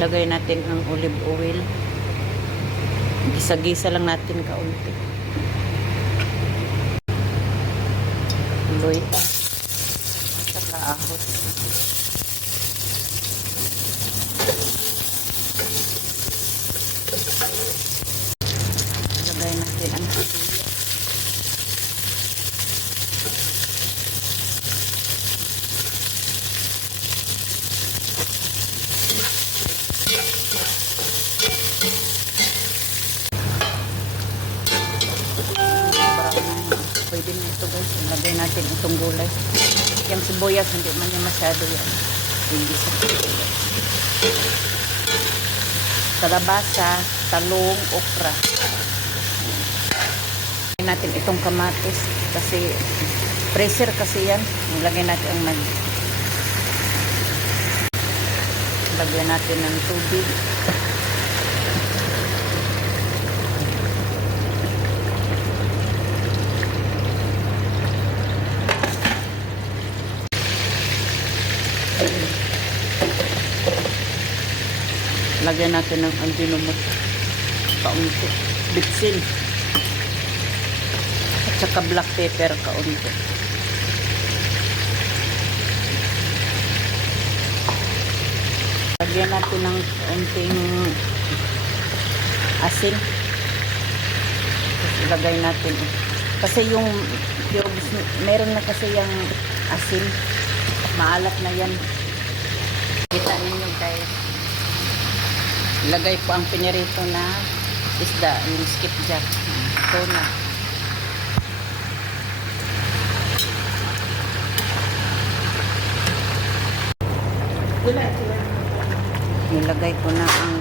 Lagay natin ang olive oil. Gisa-gisa lang natin kaunti. Luy. Saka ahos. Lagay natin ang sibuyas. Pwede na ito guys. Lagay natin itong gulay. Yung sibuyas, hindi man niya masyado yan. Hindi sa kalabasa, talong, okra. Lagay natin itong kamatis. Kasi, pressure kasi yan. Lagay natin ang lagyan natin ng tubig. Lagyan natin ng antinumot kaunti, bitsin at saka black pepper kaunti. Lagyan natin ng kaunting asin. Lagay natin kasi yung cubes, meron na kasi yung asin, maalat na yan. Kita ninyo guys. Lagay po ang pinirito na isda, yung skipjack. Ito na. Nilagay ko na ang